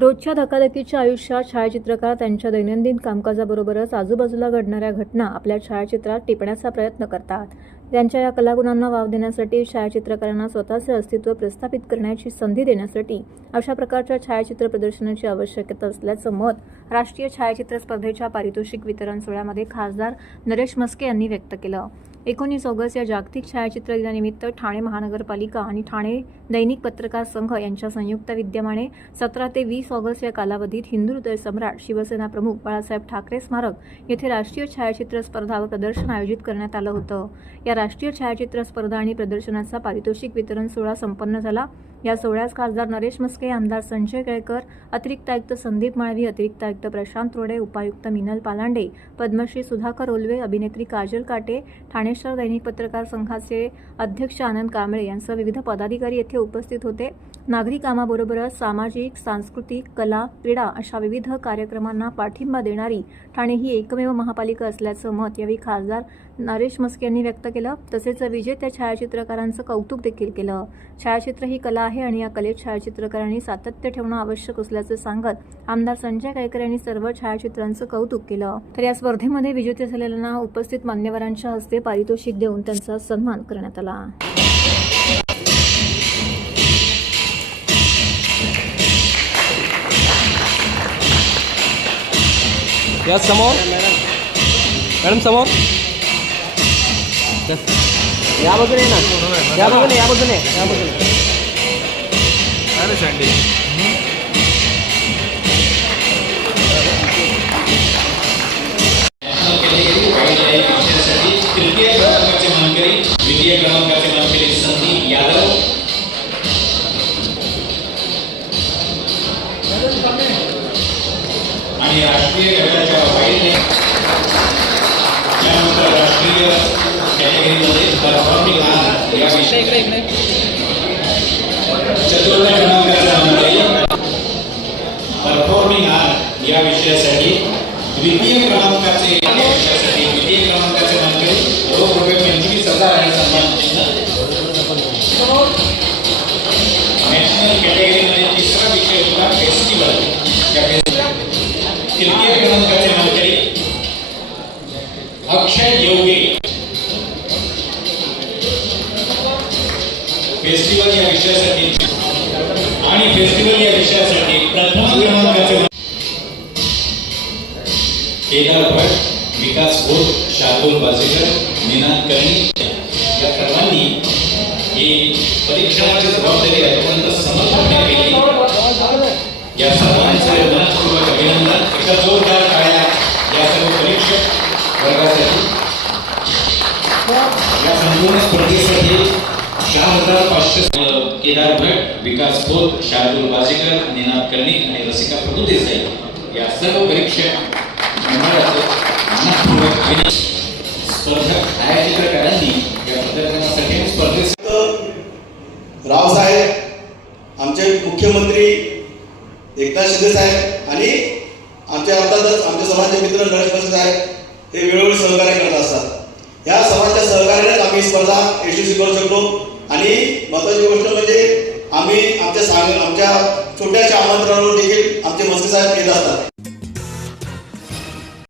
रोजच्या धकाधकीच्या आयुष्यात छायाचित्रकार त्यांच्या दैनंदिन कामकाजाबरोबरच आजूबाजूला घडणाऱ्या घटना आपल्या छायाचित्रात टिपण्याचा प्रयत्न करतात. त्यांच्या या कलागुणांना वाव देण्यासाठी छायाचित्रकारांना स्वतःचे अस्तित्व प्रस्थापित करण्याची संधी देण्यासाठी अशा प्रकारच्या छायाचित्र प्रदर्शनाची आवश्यकता असल्याचं मत राष्ट्रीय छायाचित्र स्पर्धेच्या पारितोषिक वितरण सोहळ्यामध्ये खासदार नरेश मस्के यांनी व्यक्त केलं. एकोणीस ऑगस्ट या जागतिक छायाचित्र दिनानिमित्त ठाणे महानगरपालिका आणि ठाणे दैनिक पत्रकार संघ यांच्या संयुक्त विद्यमाने सतरा ते वीस ऑगस्ट या कालावधीत हिंदू हृदय सम्राट शिवसेना प्रमुख बाळासाहेब ठाकरे स्मारक येथे राष्ट्रीय छायाचित्र स्पर्धा व प्रदर्शन आयोजित करण्यात आलं होतं. या राष्ट्रीय छायाचित्र स्पर्धा आणि प्रदर्शनाचा पारितोषिक वितरण सोहळा संपन्न झाला. या सोहळ्यास खासदार नरेश मस्के आमदार संजय केळकर अतिरिक्त आयुक्त संदीप माळवी अतिरिक्त आयुक्त प्रशांत रोडे उपायुक्त मिनल पालांडे पद्मश्री सुधाकर ओलवे अभिनेत्री काजल काटे ठाणे शहर दैनिक पत्रकार संघाचे अध्यक्ष आनंद कांबळे यांसह विविध पदाधिकारी येथे उपस्थित होते. नागरी कामाबरोबरच सामाजिक सांस्कृतिक कला क्रीडा अशा विविध कार्यक्रमांना पाठिंबा देणारी ठाणे ही एकमेव महापालिका असल्याचं मत यावेळी खासदार नरेश मस्के यांनी व्यक्त केलं. तसेच विजेत्या छायाचित्रकारांचं कौतुक देखील केलं. छायाचित्र ही कला आहे आणि या कलेत छायाचित्रकारांनी सातत्य ठेवणं आवश्यक असल्याचं सांगत आमदार संजय गायकर यांनी सर्व छायाचित्रांचं कौतुक केलं. तर या स्पर्धेमध्ये विजेते झालेल्यांना उपस्थित मान्यवरांच्या हस्ते पारितोषिक देऊन त्यांचा सन्मान करण्यात आला. या समोर. मॅडम समोर. या बाजूने ना. या बाजूने या बाजूने या बाजूने. यादव आणि राष्ट्रीय गटाच्या वाईने त्यानंतर राष्ट्रीय कॅटेगरीमध्ये परफॉर्मिंग आर्ट या चतुर्थ परफॉर्मिंग आर्ट या विषयासाठी. द्वितीय क्रमांकाचे विषयासाठी द्वितीय क्रमांकाचे मानकरी रोख रुपये पंचवीस हजार आणि सन्मान नॅशनल कॅटेगरीमध्ये तिसरा विषय होता फेस्टिवल या फेस्टिवल तृतीय क्रमांकाचे मानकरी अक्षय योगे. फेस्टिवल या विषयासाठी. आणि फेस्टिवल या विषयासाठी केदार भट विकास घोष शार्दूल बाजेकर निनाद कर्णी. या सर्वांनी ही परीक्षणाची जबाबदारी अत्यंत समर्थपणे केली या सर्वांचे मनपूर्वक अभिनंदन. एका जोरदार टाळ्या या सर्व परीक्षक वर्गासाठी. या संपूर्ण स्पर्धेसाठी चार हजार पाचशे केदार भट विकास खोत शार्दूल बाजेकर निनाद कर्णिक आणि रसिका प्रभू देसाई या सर्व परीक्षक मंडळाचे मनपूर्वक रावसाहेब आमचे मुख्यमंत्री एकनाथ शिंदे साहेब आणि आमच्या अर्थातच आमचे समाजाचे मित्र नरेश बसे साहेब हे वेळोवेळी सहकार्य करत असतात. या समाजाच्या सहकार्यानेच आम्ही स्पर्धा यशस्वी करू शकतो आणि महत्वाची गोष्ट म्हणजे आम्ही आमच्या सांग आमच्या छोट्याशा आमंत्रणावर देखील आमचे मस्के साहेब येत असतात.